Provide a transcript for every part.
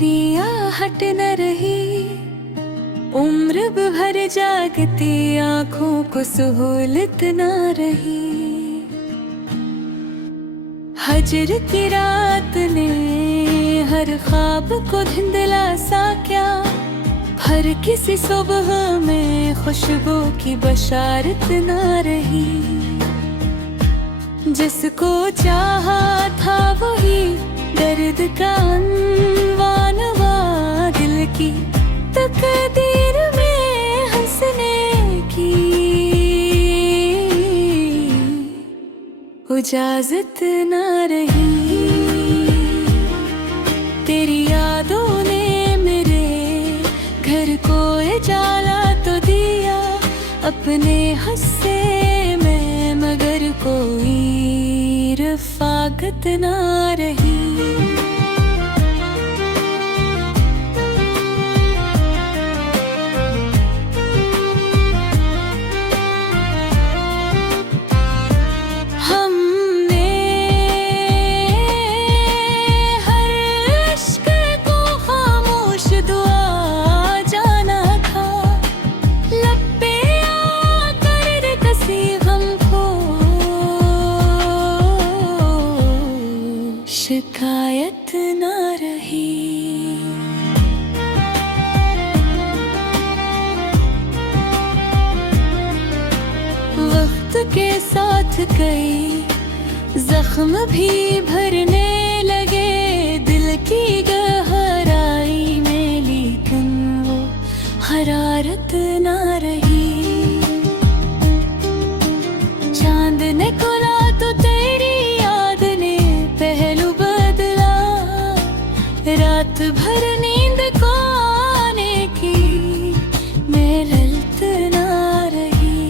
तेरी आहट न रही, उम्र भर जागती आँखों को सुहूलत न रही। हजर की रात ने हर ख्वाब को धुंधला सा क्या, हर किसी सुबह में खुशबू की बशारत न रही। जिसको चाहा था वही दर्द का अनवान हुआ, दिल की तकदीर में हंसने की इजाजत न रही। तेरी यादों ने मेरे घर को उजाला तो दिया अपने हंसे में, मगर कोई रफ़ाकत न रही। शिकायत न रही। वक्त के साथ कई जख्म भी भरने लगे दिल की गहराई में, लेकिन वो हरारत न रही। चांद ने खुला तो तेरी याद ने पहलू बदला, रात भर नींद को आने की मेहनत न रही।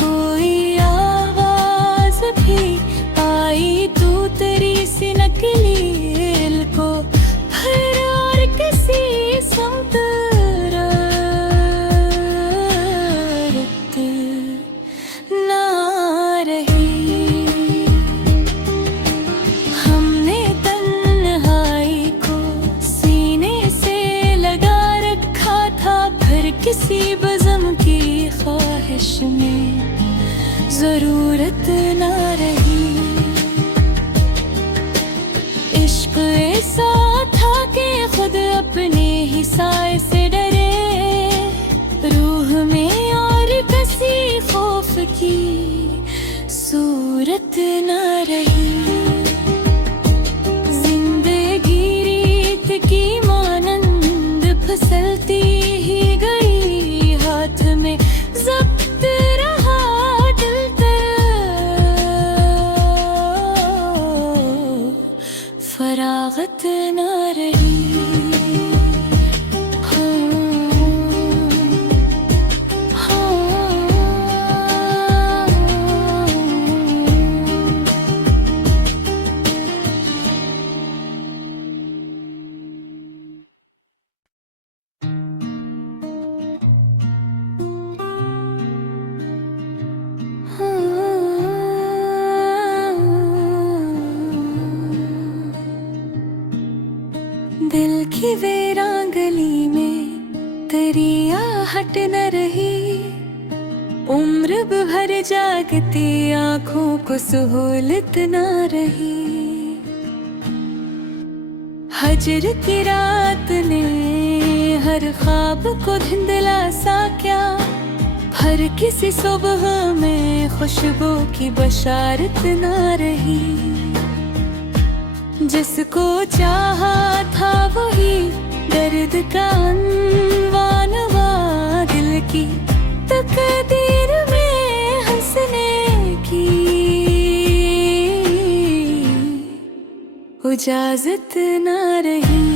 कोई आवाज भी आई तू तेरी सी नकली दिल को फिर और किसी समत ना रही। हमने तन्हाई को सीने से लगा रखा था, फिर किसी बज़म की ख्वाहिश में जरूरत न रही। इश्क ऐसा था कि खुद अपने ही साए से डरे, रूह में और किसी खौफ की सूरत न रही। जिंदगी रीत की मानंद फिसलती ही गई, हाथ में जब्त रहा दिल फरागत न रही। दिल की वीरान गली में तेरी आहट न रही, उम्र भर जागती आँखों को सुहूलत न रही। हजर की रात ने हर ख्वाब को धुंधला सा क्या, हर किसी सुबह में खुशबू की बशारत न रही। जिसको चाहा था वही दर्द का अनवान हुआ, दिल की तकदीर में हंसने की इजाजत न रही।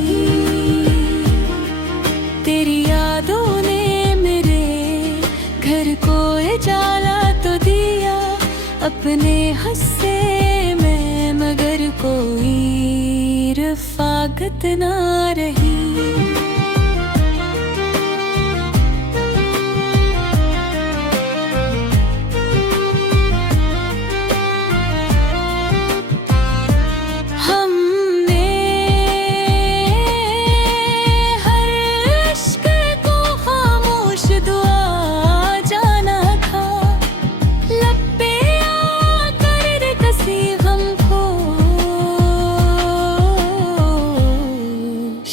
तेरी यादों ने मेरे घर को उजाला तो दिया अपने हंसे में, मगर कोई रफ़ाकत न रही। हमने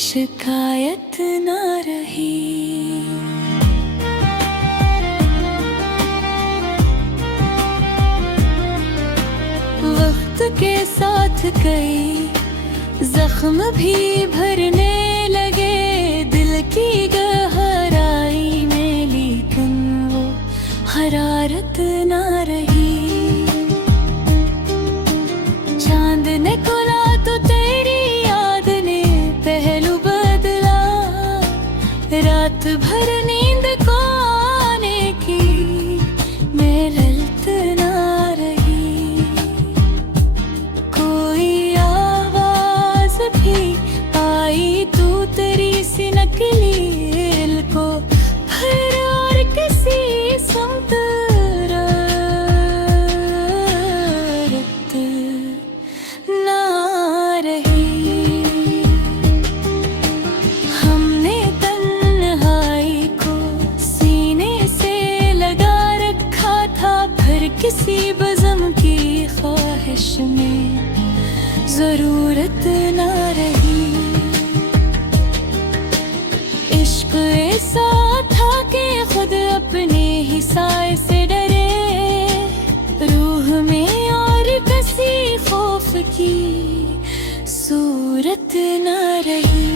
शिकायत ना रही। वक्त के साथ कई जख्म भी भरने लगे दिल की गहराई में, लेकिन वो हरारत ना रही। चांद ने खुला तो तेरी याद ने पहलू बदला, रात भर नींद को आने की मेहनत ना रही। कोई आवाज भी आई तू तेरी सी नकली दिल को भर और किसी समत ना रही। हमने तन्हाई को सीने से लगा रखा था, फिर किसी बज़म की ख्वाहिश में जरूरत ना रही। इश्क ऐसा था कि खुद अपने ही साए से डरे, रूह में और किसी खौफ की सूरत ना रही।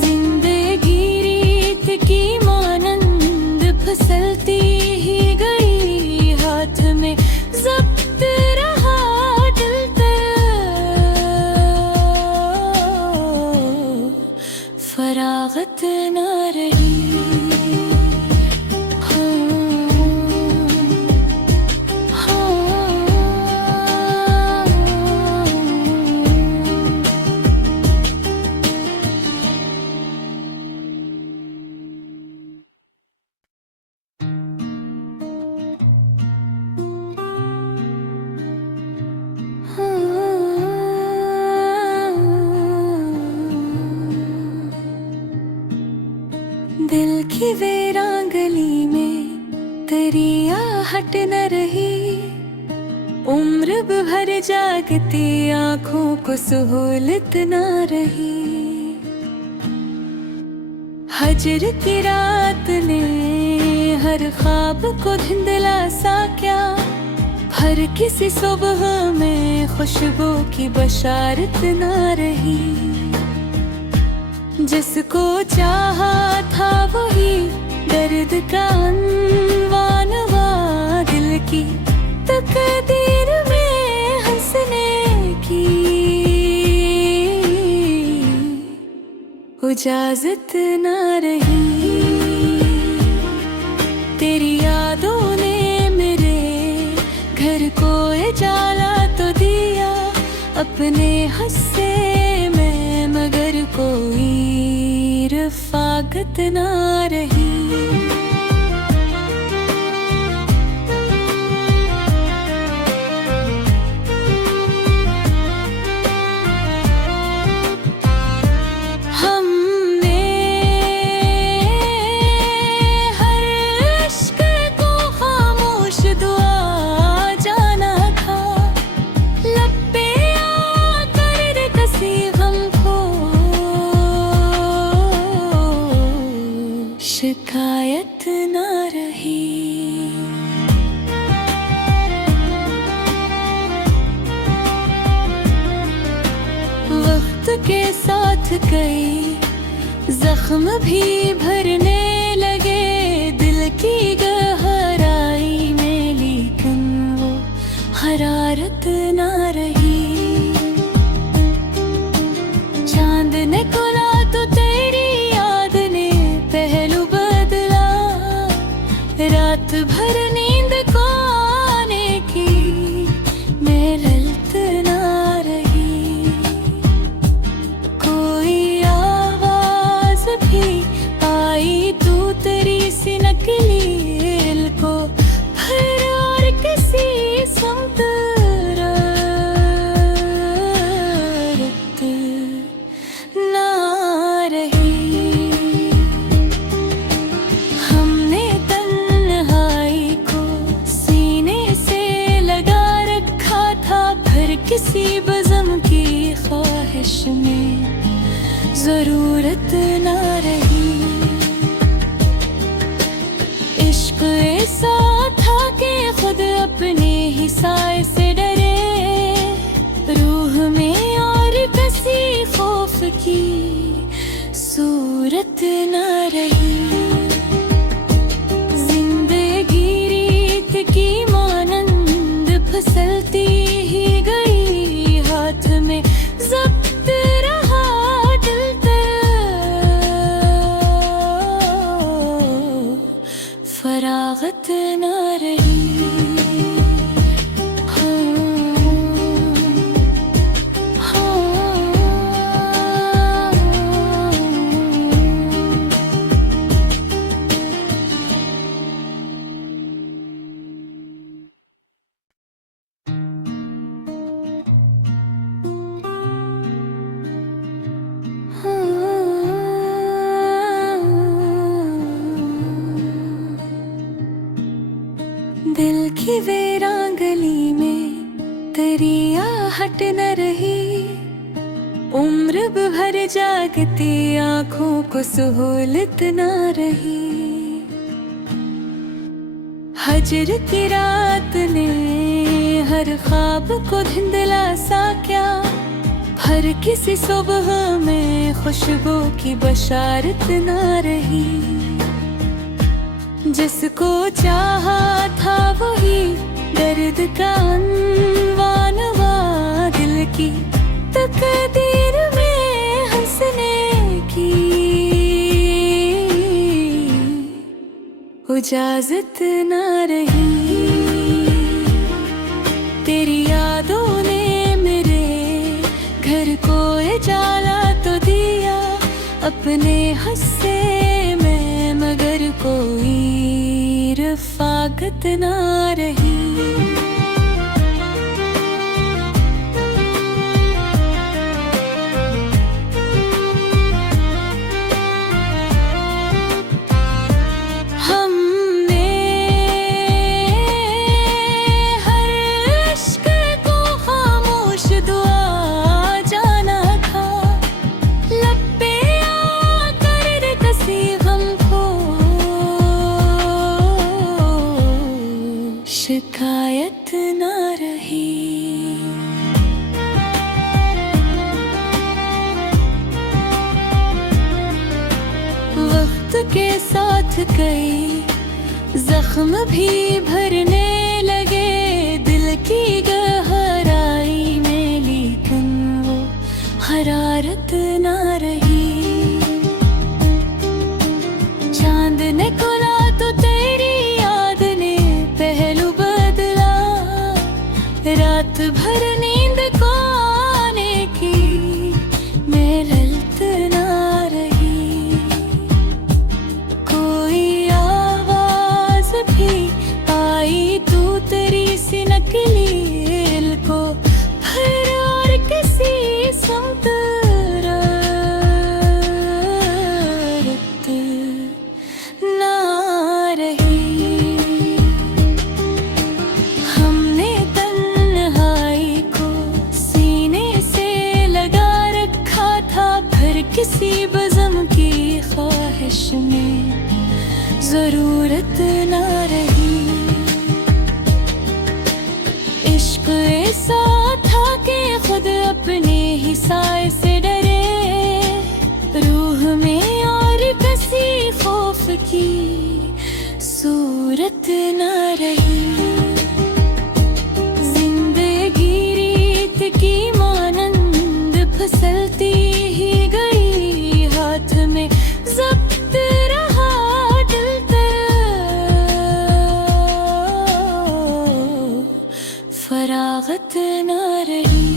जिंदगी रीत की मानंद फिसलती ही गई, हाथ में जब्त रहा दिल फरागत ना रही। दिल की वीरान गली में तेरी आहट न रही, उम्र भर जागती आँखों को सहूलत न रही। हजर की रात ने हर ख्वाब को धुंधला सा क्या, हर किसी सुबह में खुशबू की बशारत न रही। जिसको चाहा था वही दर्द का अनवान वा, दिल की तकदीर में हंसने की इजाजत ना रही। तेरी यादों ने मेरे घर को उजाला तो दिया, अपने हंसे में मगर कोई रफ़ाकत ना रही। हमने हर इश्क को खामोश दुआ जाना था, लब पे आकर कसी गम को शिकायत ना रही। वक्त के साथ कई जख्म भी भरने लगे दिल की गहराई में, लेकिन वो हरारत ना रही। चांद ने खुला तो तेरी याद ने पहलू बदला, रात भर नींद को आने की मेहनत ना रही। कोई आवाज भी आई जरूरत ना रही। इश्क ऐसा था कि खुद अपने ही साए से डरे, रूह में और कसी खौफ की सूरत ना रही। जिंदगी रीत की मानंद फिसलती ही गई, हाथ में जब्त रहा दिल फरागत ना रही। दिल की वीरान गली में तेरी आहट न रही, उम्र भर जागती आँखों को सहूलत न रही। हजर की रात ने हर ख्वाब को धुंधला सा क्या, हर किसी सुबह में खुशबू की बशारत न रही। जिसको चाहा था वही दर्द का अनवान हुआ, दिल की तकदीर में हंसने की इजाजत ना रही। तेरी यादों ने मेरे घर को उजाला तो दिया, अपने हिस्से में मगर कोई रफ़ाकत ना रही। हमने हर इश्क को खामोश दुआ जाना था, लब पे आकर कसी गम को शिकायत ना रही। वक्त के साथ कई जख्म भी भरने लगे दिल की गहराई में, लेकिन वो हरारत ना रही। चांद ने खुला तो तेरी याद ने पहलू बदला, रात भर नींद को आने की मेहनत ना रही। कोई आवाज भी आई तू तेरी सी नकली, दिल को फिर और किसी समत ना रही। हमने तन्हाई को सीने से लगा रखा था, फिर किसी बज़म की ख्वाहिश में जरूरत ना रही। इश्क ऐसा था कि खुद अपने ही साए से डरे, रूह में और कसी खौफ की सूरत ना रही। जिंदगी रीत की मानंद फिसलती ही गई, हाथ में जब्त रहा दिल फरागत ना रही।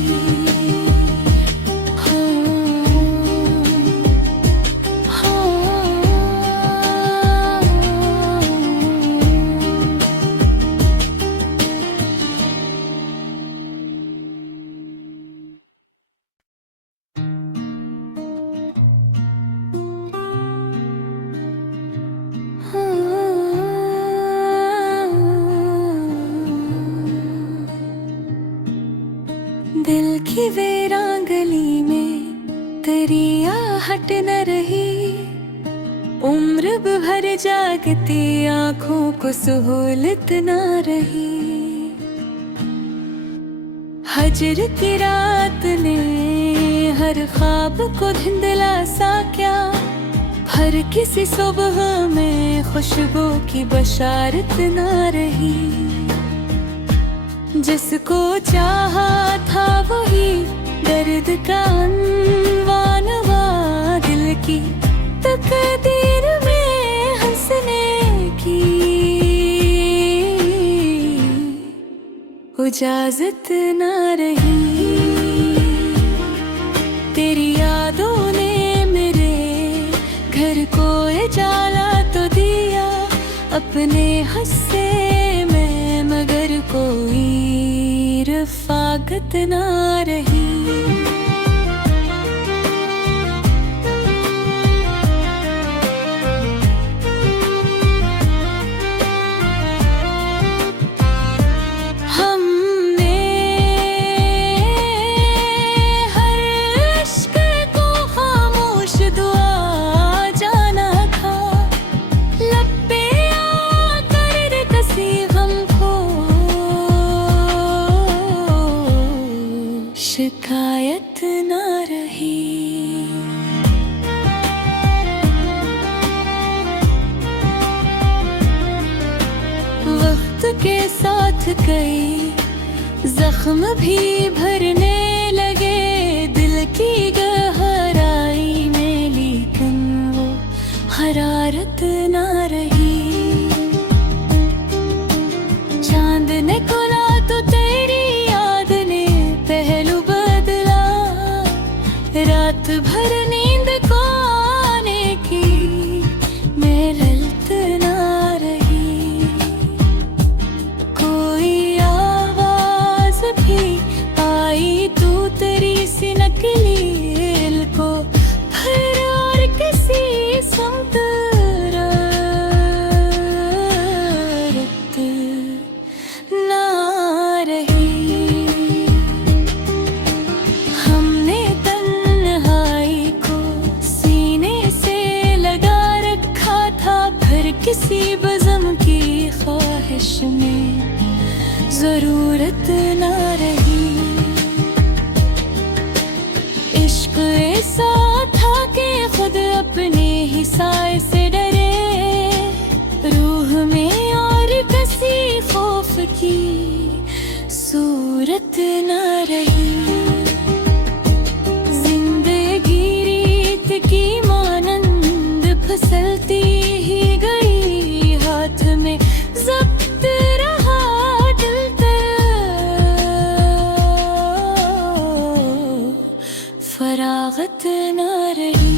दिल की वीरान गली में तेरी आहट न रही, उम्र भर जागती आँखों को सहूलत न रही। हजर की रात ने हर ख्वाब को धुंधला सा क्या, हर किसी सुबह में खुशबू की बशारत न रही। जिसको चाहा था वही दर्द का अनवान हुआ, दिल की तकदीर में हंसने की इजाजत न रही। तेरी यादों ने मेरे घर को उजाला तो दिया, अपने हंसे में मगर कोई रफ़ाकत न रही। शिकायत न रही। वक्त के साथ कई जख्म भी भरने लगे दिल की गहराई में, लेकिन वो हरारत न रही। चांद ने खुला तो तेरी याद ने पहलू बदला, रात भर नींद को आने की मेहनत न रही। कोई आवाज भी आई तू तेरी सी नकली दिल को फिर और किसी समत ना रही। हमने तन्हाई को सीने से लगा रखा था, फिर किसी बज़म की ख्वाहिश में जरूरत न रही। इश्क ऐसा था कि खुद अपने ही साए से डरे, रूह में और किसी खौफ की सूरत न रही। जिंदगी रीत की मानंद फिसलती ही गई, हाथ में ज़ब्त रहा दिल फरागत न रही।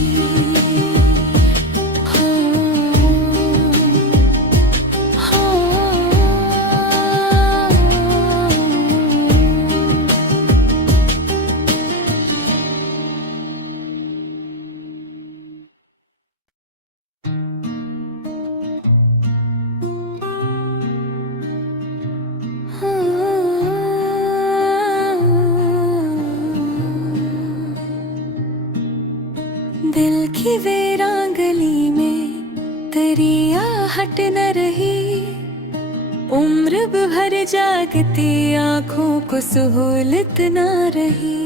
दिल की वीरान गली में तेरी आहट न रही, उम्र भर जागती आँखों को सहूलत न रही।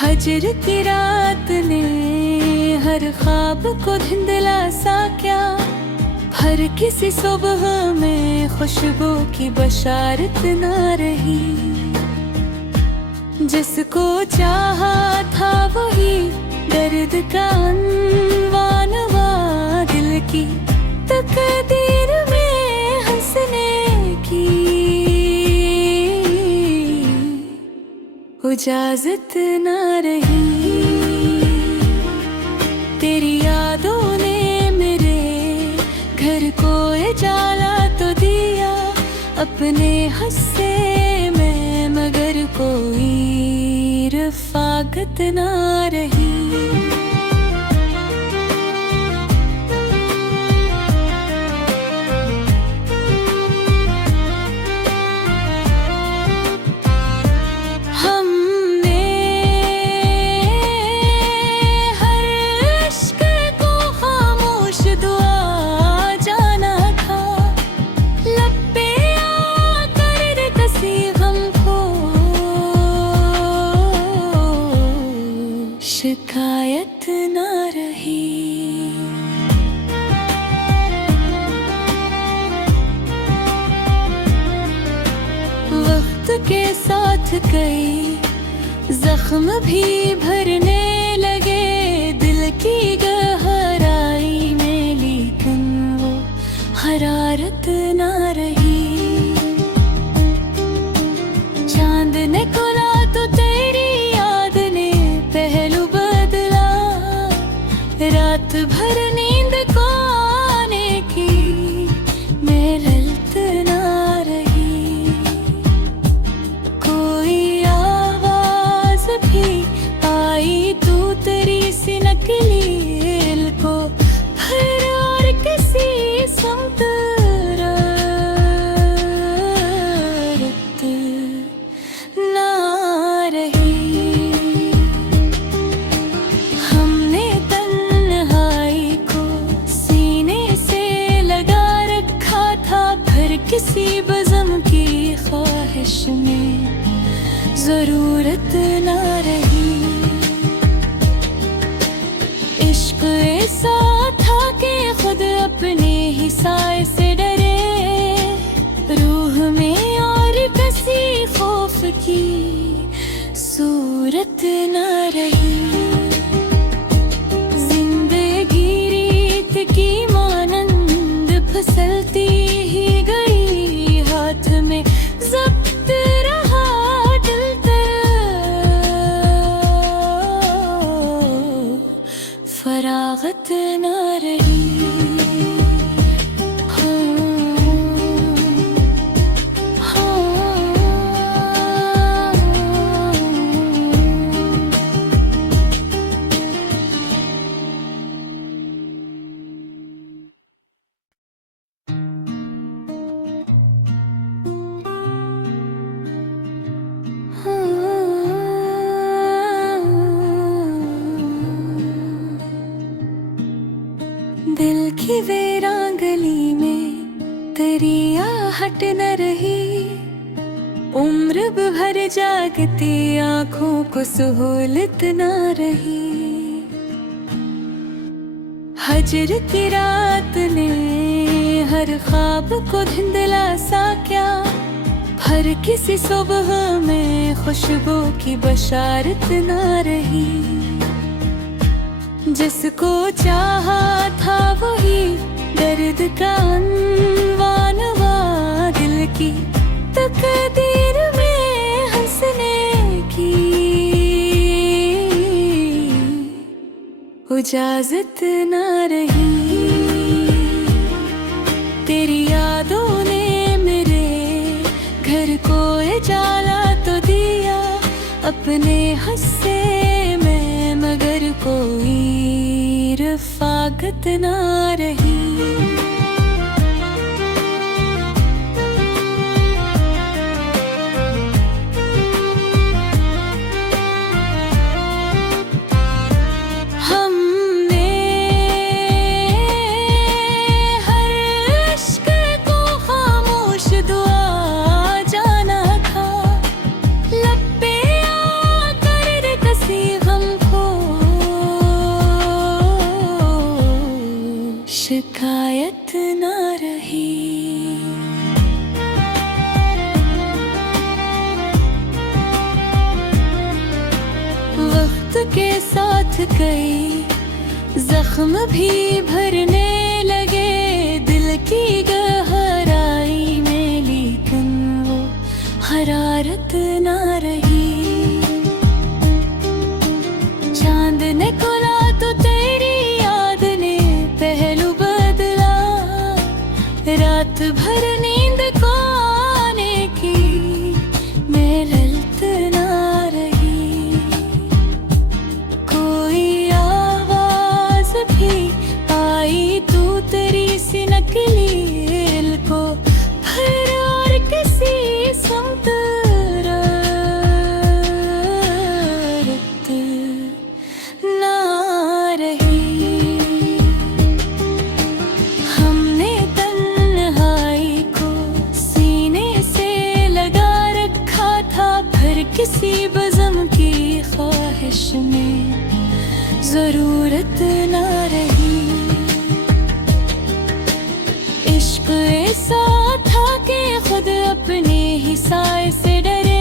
हजर की रात ने हर ख्वाब को धुंधला सा क्या, हर किसी सुबह में खुशबू की बशारत न रही। जिसको चाहा था वही दर्द का अनवान हुआ, दिल की तकदीर में हंसने की इजाजत न रही। तेरी यादों ने मेरे घर को उजाला तो दिया, अपने हंसे में मगर कोई रफ़ाकत न रही। हमने जख्म भी भरने लगे दिल की गहराई में, लेकिन वो हरारत ना रही। चांद ने खुला तो तेरी याद ने पहलू बदला, रात भर नींद को आने की मेहनत ना रही। कोई आवाज भी आई तू तेरी सी नकली दिल को फिर और किसी समत ना रही। हमने तन्हाई को सीने से लगा रखा था, फिर किसी बज़म की ख्वाहिश में जरूरत ना रही। इश्क ऐसा था कि खुद अपने ही साए से डरे, रूह में और किसी खौफ की सूरत ना रही। जिंदगी रीत की मानंद फिसलती ही गई, हाथ में जब्त रहा दिल फरागत ना रही। दिल की वीरान गली में तेरी आहट न रही, उम्र भर जागती आँखों को सुहूलत न रही। हजर की रात ने हर ख्वाब को धुंधला सा क्या, हर किसी सुबह में खुशबू की बशारत न रही। जिसको चाहा था वही दर्द का अनवान हुआ, दिल की तकदीर में हंसने की इजाजत ना रही। तेरी यादों ने मेरे घर को उजाला तो दिया, अपने हंसे में मगर कोई रफ़ाकत ना रही। हमने हर इश्क को खामोश दुआ जाना था, लब पे आकर कसी गम को शिकायत ना रही। वक्त के साथ कई जख्म भी भरने लगे दिल की गहराई में, लेकिन वो हरारत ना रही। चांद ने खुला तो तेरी याद ने पहलू बदला, रात भर नींद को आने की मेहनत ना रही। कोई आवाज भी आई तू तेरी सी नकली दिल को फिर और किसी समत ना रही। हमने तन्हाई को सीने से लगा रखा था, फिर किसी बज़म की ख्वाहिश में जरूरत ना रही। इश्क ऐसा था कि खुद अपने ही साए से डरे,